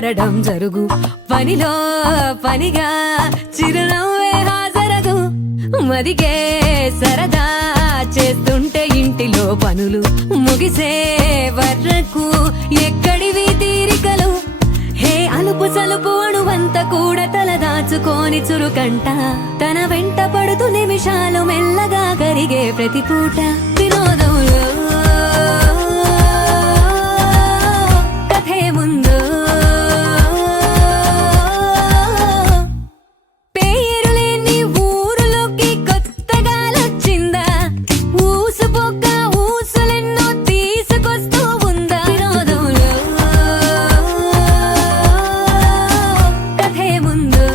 పడడం జరుగు పనిలో పనిగా చిరునవ్వే హాజరగు మదిగే సరదా చేస్తుంటే ఇంటిలో పనులు ముగిసే వరకు ఎక్కడివి తీరికలు హే అలుపు సలుపు అణువంత కూడా తల దాచుకోని చురుకంట తన వెంట పడుతూ నిమిషాలు మెల్లగా కరిగే ప్రతి పూట వినోదంలో కథే ముందు పేరులేని ఊరులోకి కొత్తగాలొచ్చిందా ఊసుపోక ఊసులెన్నో తీసుకొస్తూ ఉందా వినోదంలో కథే ముందు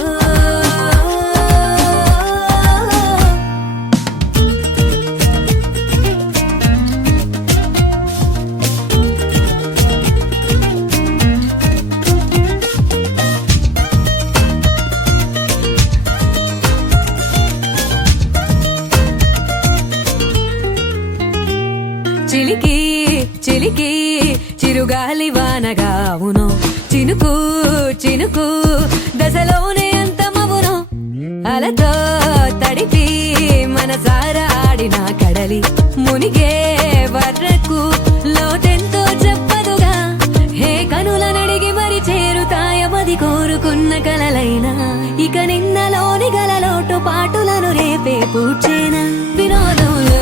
చిలికి చిలికి చిరుగాలి వానగా అవును చినుకు చినుకు దశలోనే అంతమవును అలతో తడిపి మనసారా ఆడిన కడలి మునిగే వరకు లోతెంతో చెప్పదుగా హే కనుల నడిగి మరి చేరుతాయమది కోరుకున్న కలలైనా ఇక నిన్నలోని గలలోటు పాటులను రేపే పూడ్చేనా వినోదంలో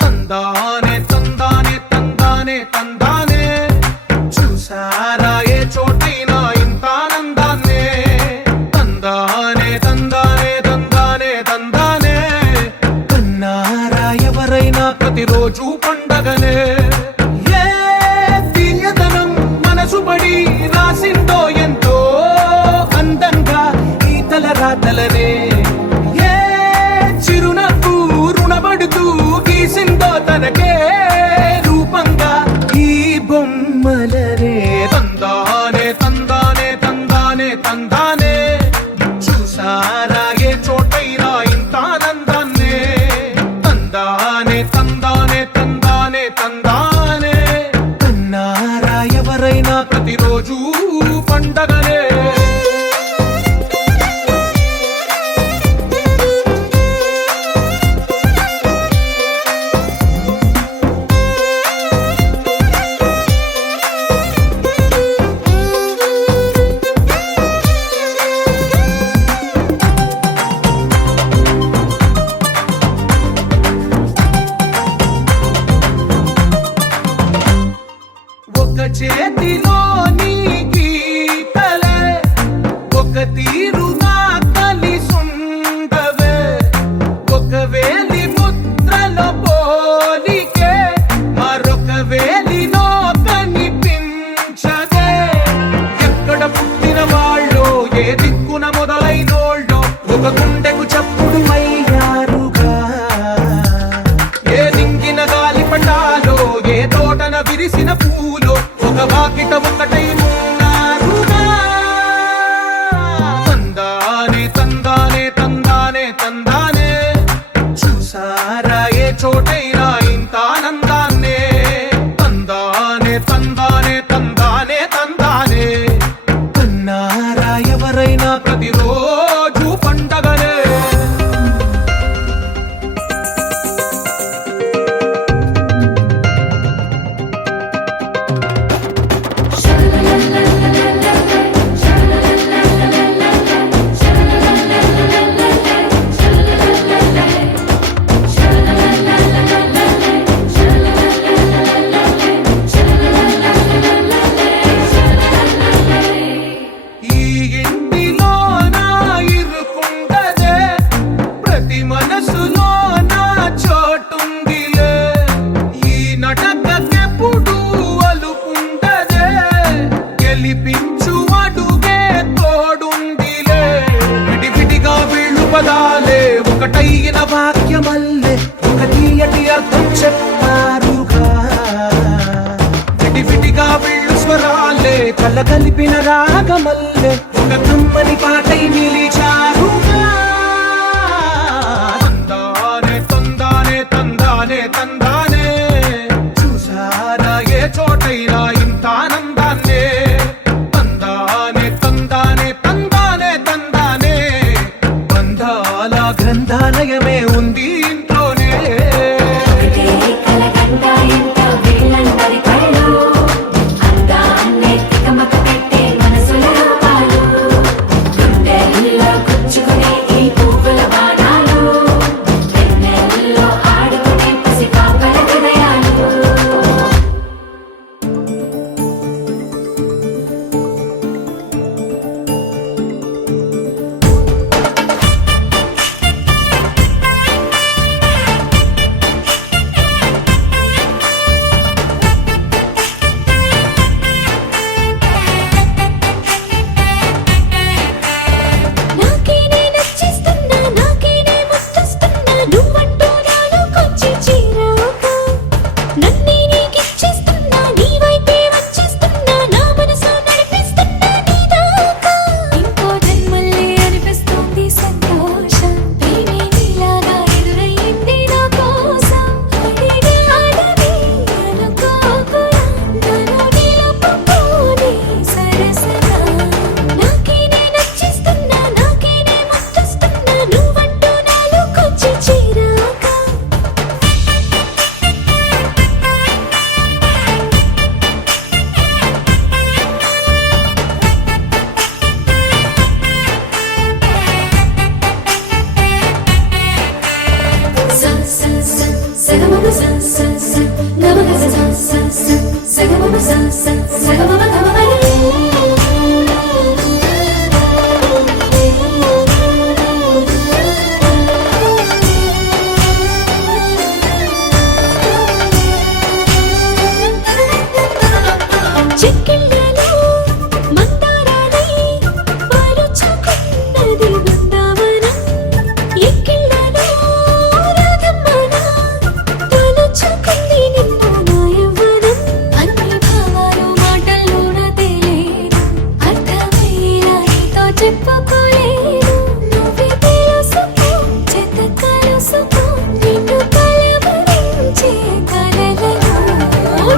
తందానే తందానే తందానే తందానే చూసారా ఏ చోటైనా ఇంత ఆనందాన్నే తందానే తందానే తందానే తందానే కన్నారా ఎవరైనా ప్రతిరోజు పండగనే ఏ తీయదనం మనసు పడి రాసిందో ఎంతో అందంగా ఈ తల రాతలనే గీసిందో తనకే రూపంగా ఈ బొమ్మలనే తందానే తందానే తందానే తందానే చూసారా ఏ చోటైనా ఇంత ఆనందాన్నే తందానే తందానే తందానే తందానే కన్నారా ఎవరైనా ప్రతిరోజు పండగనే చేతిలో నీ గీతలే ఒక తీరుగా కలిసుండవే ఒక వేలి ముద్రలో పోలికే మరొక వేలిలో కనిపించదే ఎక్కడ పుట్టిన వాళ్ళో ఏ దిక్కున మొదలైనోళ్ళో ఒక గుండెకు చప్పుడు అయ్యారుగా ఏ దింగిన గాలి పటాలో ఏ తోటన విరిసిన పూలో ఒక వాకిట ఒకటై ఉన్నారుగా తందానే తందానే తందానే తందానే చూసారా ఏ చోటైనా ఇంత ఆనందాన్నే తందానే తందానే తందానే తందానే కన్నారా ఎవరైనా చెప్పారుగా విడివిడిగా వీళ్ళు స్వరాలే కల కలిపిన రాగమల్లే ఒక కమ్మని పాటై నిలిచారుగా తందానే తందానే తందానే తందానే చూసారా ఏ చోటైనా ఇంత ఆనందాన్నే తందానే తందానే తందానే తందానే బంధాల గ్రంథాలయమే ఉంది ఇంట్లోనే ఒకటే కలగంట ఎంత వీళ్ళందరి కళ్ళు అందాన్నే తికమక పెట్టే మనసుల రూపాలు గుండెల్లో గుచ్చుకునే ఈ పువ్వుల బాణాలు వెన్నెల్లో ఆడుకునే పసిపాపల హృదయాలు నాకేనే నచ్చిస్తున్నా నాకేనే ముద్దస్తున్నా నువ్వంటూ నాలోకొచ్చి చేరాక నన్నే నీకిచ్చేస్తున్నా నీ వైపే వచ్చేస్తున్నా నా మనసు నడిపిస్తున్నా నీ దాకా ఇంకో జన్మల్లే అనిపిస్తుంది సంతోషం ప్రేమే నీలాగా ఎదురయ్యింది నా కోసం అడిగాడని అనుకోకురా నన్ను నిలుపుకోని సరసగా నాకేనే నచ్చిస్తున్నా నాకేనే ముద్దస్తున్నా నువ్వంటూ నాలోకొచ్చి చేరాక sa sa sa sagamama sa sa sa gamaga sa sa sa sagamama sa sa sagamama gamama చెక్కిళ్ళలో మందారాలై పాలుచుకున్నది Brindavanam ఎక్కిళ్ళలో రాధమ్మన తలుచుకుంది నిన్ను నా యవ్వనం అన్ని భావాలు మాటల్లోన తేలేదు అర్థమయ్యేలా నీతో చెప్పుకోలేను నువ్వే తెలుసుకో చెత్త కలుసుకో నిన్ను కలవరించే కలలలో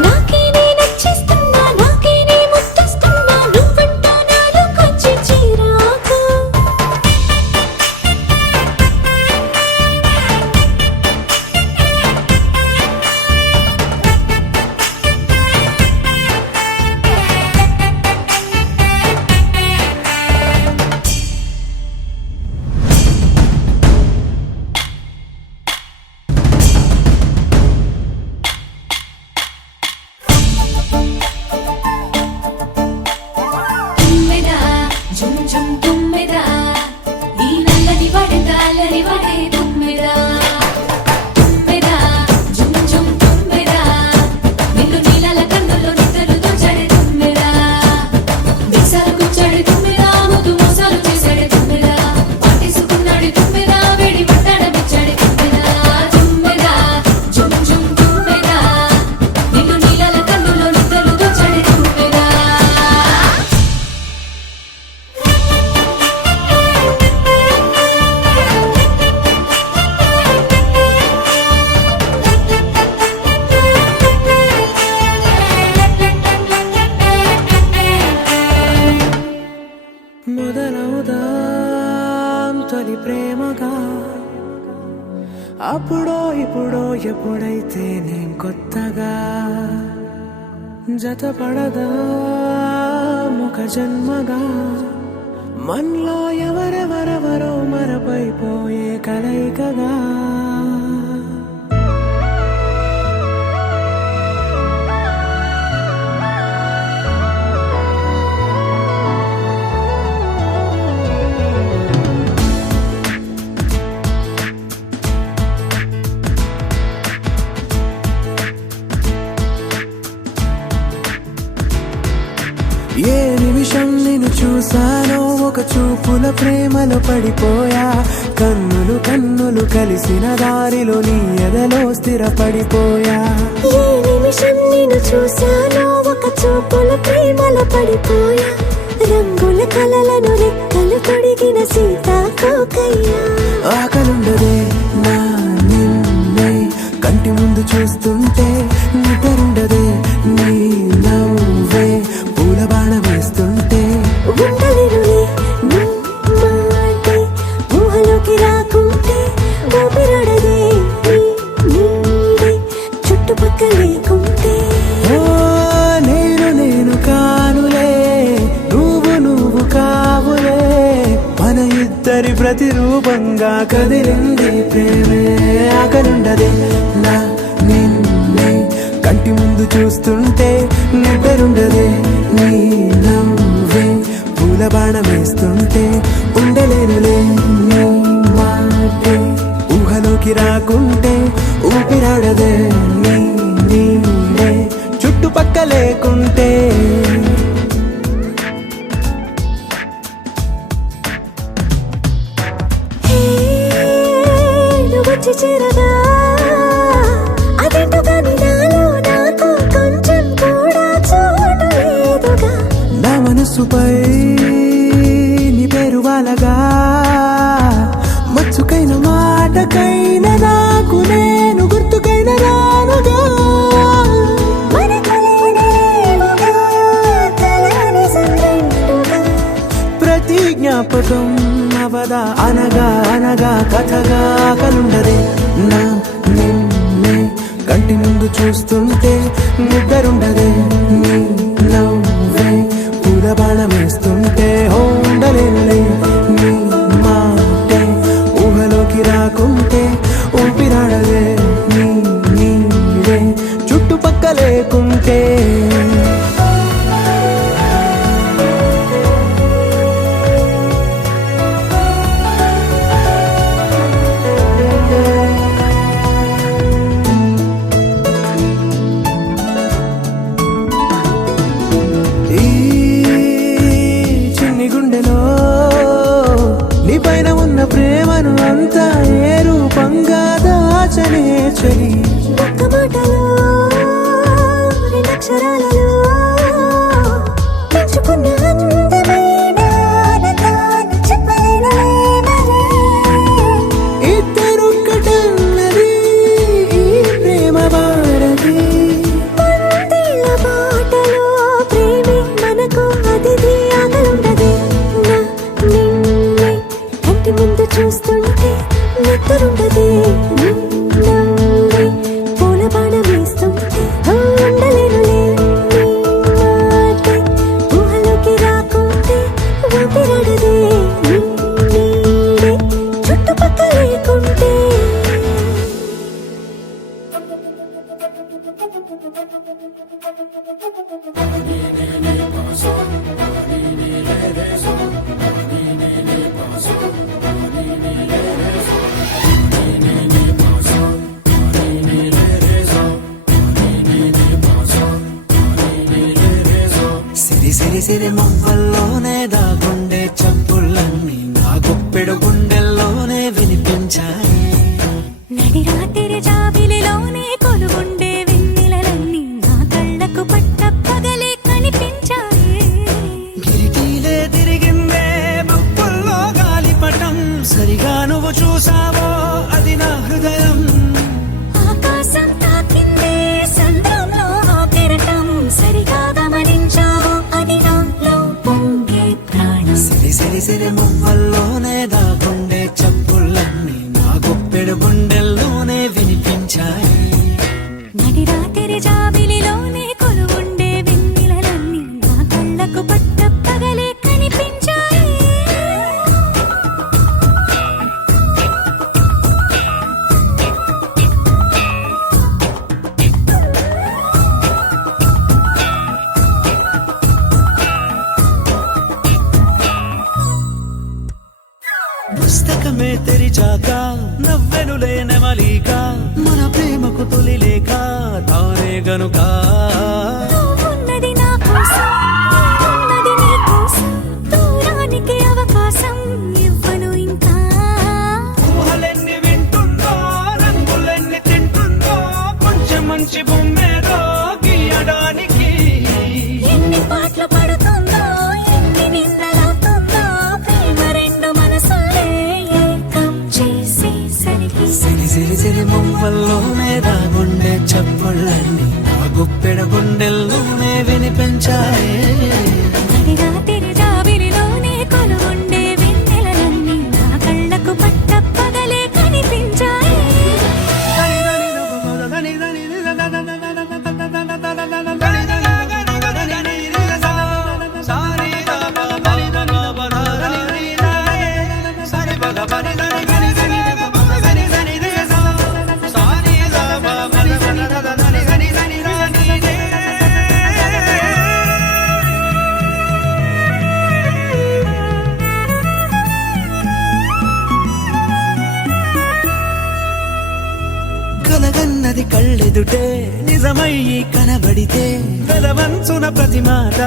నాకేనే నచ్చిస్తున్నా నాకేనే ముద్దస్తున్నా నువ్వంటూ నాలోకొచ్చి చేరాక తుమ్మెదా జుమ్ జుమ్ తుమ్మెదా ఈ నల్లని వడగాలని వడే తుమ్మెదా తుమ్మెదా జుమ్ జుమ్ తుమ్మెదా నిన్ను నీలాల కన్నుల్లో నిద్రలు దోచడే తుమ్మెదా విసాలు గుచ్చడే తుమ్మెదా ముదు మోసాలు చేసాడే తుమ్మెదా పాటేసుకున్నాడు తుమ్మెదా వేడి పట్టాడ బిచ్చాడే తుమ్మెదా తుమ్మెదా జుమ్ జుమ్ తుమ్మెదా నిన్ను నీలాల కన్నుల్లో నిద్రలు దోచడే తుమ్మెదా మొదలవుదాం తొలి ప్రేమగా అప్పుడో ఇప్పుడో ఎప్పుడైతే నేను కొత్తగా జతపడదా ఒక జన్మగా మనలో ఎవరెవరెవరో మరపైపోయే కలయికగా ఏ నిమిషం నిన్ను చూసానో ఒక చూపుల ప్రేమలో పడిపోయా, కన్నులు కన్నులు కలిసిన దారిలో నీ ఎదలో స్థిరపడిపోయా. ఏ నిమిషం నిన్ను చూశానో ఒక చూపుల ప్రేమలో పడిపోయా, రంగుల కలలను రెక్కలు తొడిగిన సీతాకోకయ్యా. ఆకలుండదే నా నిన్నే కంటి ముందు చూస్తుంటే, నిద్రుండదే నీ నవ్వే పూల బాణ వేస్తుంటే. ఉండలేనులే నీ మాటే ఊహలోకి రాకుంటే, ఊపిరాడదే నీ నీడే చుట్టుపక్కల లేకుంటే. ఓ నేను కానులే, నువ్వు కావులే, మన ఇద్దరి ప్రతిరూపంగా కదిలింది ప్రేమే. ఆకలుండదే నా నిన్నే కంటి ముందు చూస్తుంటే, నిద్రుండదే నీ నవ్వే పూల బాణ వేస్తుంటే. ఉండలేనులే నీ మాటే ఊహలోకి రాకుంటే, ఊపిరాడదే నీ నీడే చుట్టుపక్క లేకుంటే. హే, నువ్వు వచ్చి చేరగా అదేంటో కానీ నాలో నాకు కొంచెం కూడా చోటు లేదుగా. నా మనసుపై నీ పేరు వాలగా, మచ్చుకైన మాటకైన నాకు నేను గుర్తుకైన రానుగా. మనకులేనిలేవుగా, కలని సంగంటుగా. ప్రతి జ్ఞాపకం అవదా అనగా అనగా కథగా. కలుండదే నా నిన్నే కంటి ముందు చూస్తుంటే, నిద్రుండదే నీ నవ్వే పూల బాణ వేస్తుంటే. ఉండలేనులే నీ మాటే ఊహలోకి రాకుంటే, ఊపిరాడదే నీ నీడే చుట్టుపక్క లేకుంటే. ఈ చిన్ని గుండెలో నీ పైన ఉన్న ప్రేమను అంతా ఏ రూపంగా దాచనే చలి. ఒక్క మాటలో రెండక్షరాలలో పెంచుకున్న అందమైన ఆనందాన్ని చెప్పలేనులే మరి. ఇద్దరొక్కటన్నది ఈ ప్రేమ భారతి. పందిళ్ళ బాటలో ప్రేమే మనకు అతిథి. ఆకలుండదే నా నిన్నే కంటి ముందు చూస్తుంటే, నిద్రుండదే నీ నవ్వే పూల బాణ వేస్తుంటే. ఉండలేనులే నీ మాటే ఊహలోకి రాకుంటే, ఊపిరాడదే నీ నీడే చుట్టుపక్క లేకుంటే. సిరి సిరి సిరి మువ్వల్లోనే దాగుండే చప్పుళ్ళన్నీ నా గుప్పెడు గుండెల్లోనే వినిపించాయి. నడి రాత్రి జాబిలిలోనే కొలుగుండే వెన్నెలలన్నీ నా కళ్ళకు పట్ట పగలే కనిపించాయి. గిరిటీలే తిరిగిందే బుక్కుల్లో గాలిపటం, సరిగా నువ్వు చూసావో అది నా హృదయం. ఆకాశం తాకిందే సంద్రంలో ఆ కెరటం, సరిగా గమనించావు అది నాలో పొంగే ప్రాణం. సిరి సిరి సిరి మువ్వల్లోనే దాగుండే చప్పుళ్ళన్నీ నా గుప్పెడు గుండెల్లోనే వినిపించాయి. నడి రాత్రి జాబిలిలోనే కొలుగుండే వెన్నెలలన్నీ నా కళ్ళకు పట్ట పగలే కనిపించాయి. పుస్తకమే తెరిచాక నవ్వెనులే నెమలిక, మన ప్రేమకు తొలి లేక తానే గనుక. ఉన్నది నా కోసం, నేనున్నది నీ కోసం, దూరానికి అవకాశం మంచి బొమ్మేదో గీయడానికి. ఎన్ని పాటలు పడుతుందో ఎన్ని నిందలవుతుందో ప్రేమ రెండు మనసులే ఏకం చేసి సరికి సిరి సిరి సిరి మువ్వల్లోనే దాగుండే చప్పుళ్ళన్నీ ఆ గుప్పెడ గుండెల్లోనే వినిపించాయే. నడిరాత్రి జాబిలిలోనే కొలువుండే వెన్నెలలన్నీ నా కళ్ళకు పట్టపగలే కనిపించాయి. కలగన్నది కళ్ళెదుటే నిజమయ్యి కనబడితే వెలవంచున ప్రతి మాట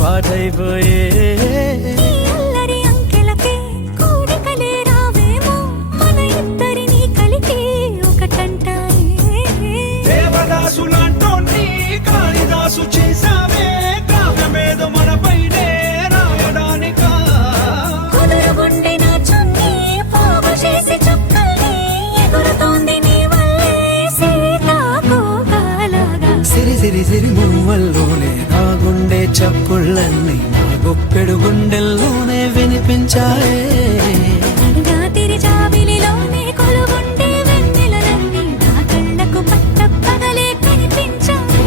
పాటైపోయే. ఈ అల్లరి అంకెలకే కూడికలే రావేమో మన ఇద్దరిని కలిపి ఒకటంటాయే. దేవదాసులాంటోన్ని కాళిదాసు చేసావే కావ్యమేదో మనపైనే రాయడానికా. కుదురుగుండె నా చున్నీ పోగు చేసి చుక్కల్ని ఎగురుతోంది నీ వల్లే సీతాకోకలాగా. సిరి సిరి సిరి మువ్వల్లోనే దాగుండే చప్పుళ్ళన్నీ నా గుప్పెడు గుండెల్లోనే వినిపించాయే. నడిరాత్రి జాబిలిలోనే కొలువుండే వెన్నెలలన్నీ నా కళ్ళకు పట్టపగలే కనిపించాయి.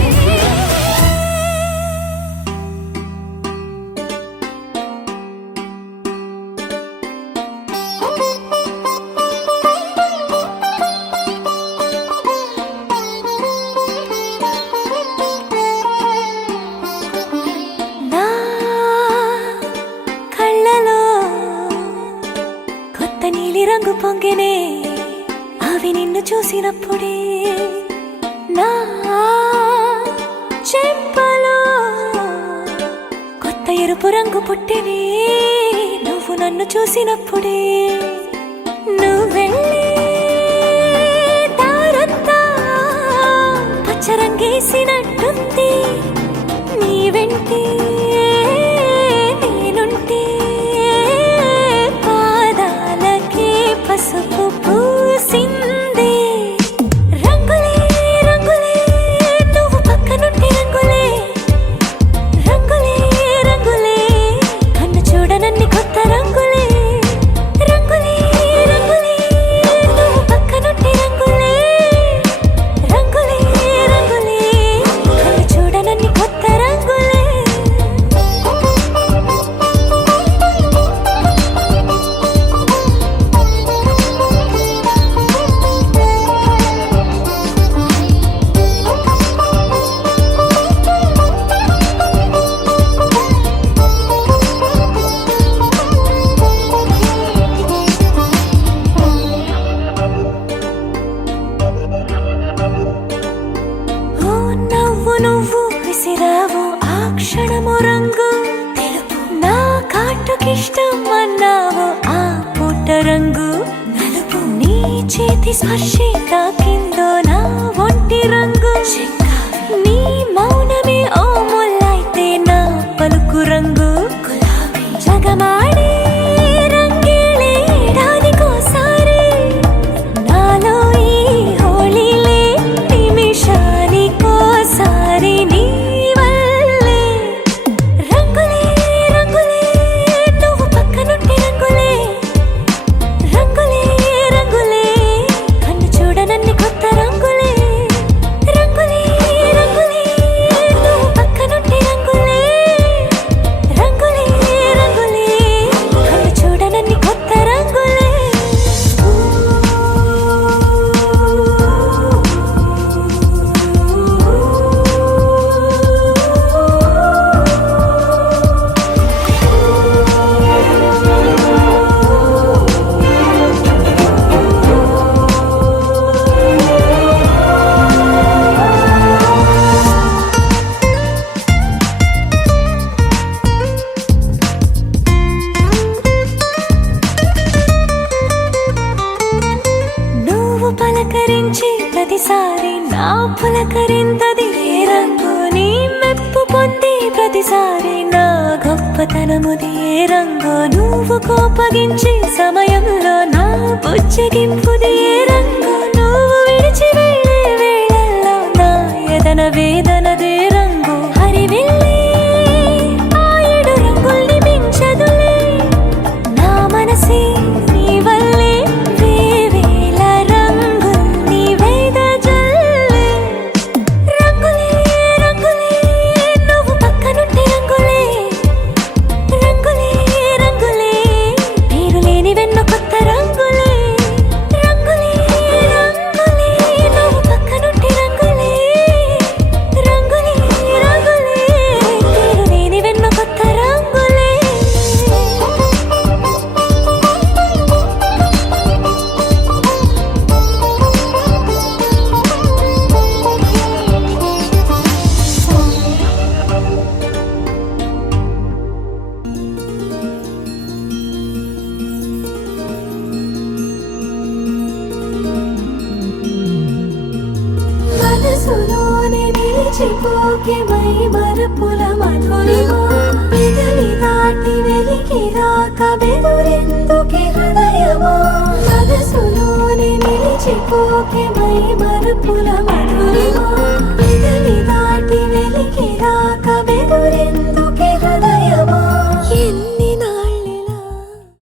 నా కళ్ళలో కొత్త నీలి రంగు పొంగెనే అవి నిన్ను చూసినప్పుడే. నా చెంపలో కొత్త ఎరుపు రంగు పుట్టినే నువ్వు నన్ను చూసినప్పుడే. నువ్వు వెళ్ళే దారంతా పచ్చరంగేసినట్టుంది. నీ వెంటే నేనుంటే పాదాలకే పసుపు పూసిందే. రంగులే రంగులే నువ్వు పక్కనుంటే రంగులే. రంగులే రంగులే కన్ను చూడనన్ని కొత్త రంగులే. రంగులే రంగులే నువ్వు పక్కనుంటే రంగులే. రంగులే రంగులే కన్ను చూడనన్ని కొత్త రంగులే. ఓ నవ్వు నువ్వు విసిరావు ఆ క్షణము రంగు తెలుపు. నా కాటుకిష్టం అన్నావు ఆ పూట రంగు నలుపు. నీ చేతి స్పర్శే తాకిందో నా ఒంటి రంగు. నీ మౌనమే ఓ ముల్లైతే నా పలుకు రంగు గులాబీ. జగమాడే రంగేళే ఏడాదికోసారి నాలో ఈ హోళీలే నిమిషానికోసారి నీ వల్లే. రంగులే రంగులే నువ్వు పక్కనుంటే రంగులే. రంగులే రంగులే కన్ను చూడనన్ని కొత్త రంగులే. రంగులే పలకరింతది ఏ రంగు నీ మెప్పు పొంది ప్రతిసారి నా గొప్పతనముది ఏ రంగు నువ్వు కోపగించే సమయంలో నా బుజ్జగింపుది ఏ రంగు నువ్వు విడిచి వెళ్ళే వేళల్లో నా ఎదన వేదనదే రంగు హరివిల్లే ఆ ఏడు రంగుల్ని మించదులే నా మనసే నీ వల్లే వేవేల రంగుల్ని వెదజల్లే రంగులే రంగులే నువ్వు పక్కనుంటే రంగులే రంగులే రంగులే పేరు లేని వెన్న కొత్త రంగులే రంగులే రంగులే నువ్వు పక్కనుంటే రంగులే రంగులే రంగులే పేరు లేని వెన్న కొత్త రంగులే మనసులోనే నిలిచిపోకే మై మరపుల మధురిమా పెదవి దాటి వెలికి రాక బెదురెందుకే హృదయమా మనసులోనే నిలిచిపోకే మై మరపుల మధురిమా పెదవి దాటి వెలికి రాక బెదురెందుకే